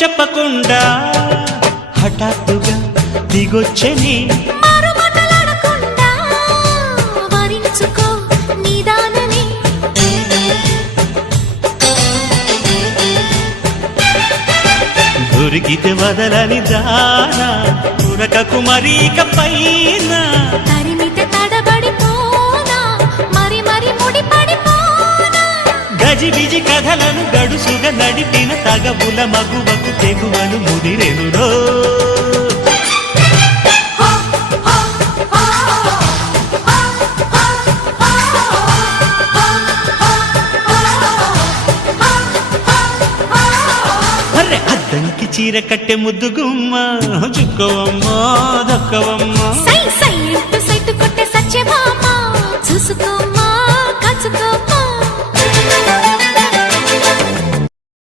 చెప్పకుండా హఠాత్తుగా దిగొచ్చని దొరికితే వదలని దానా ఉరకకు మరీక పైన తరిమితే తడబడిపోనా మరి మరి ముడిపడిపోనా గజిబిజి కథలను గడుసుగా నడిపిన తగవుల మగువకు తెగువను ముదిరెనురో అద్దంకి చీర కట్టె ముద్దు గుమ్మ చుక్కవమ్మ దక్కవమ్మ సై సై సైటు కొట్టే సత్యభామ చూసుకోమ్మ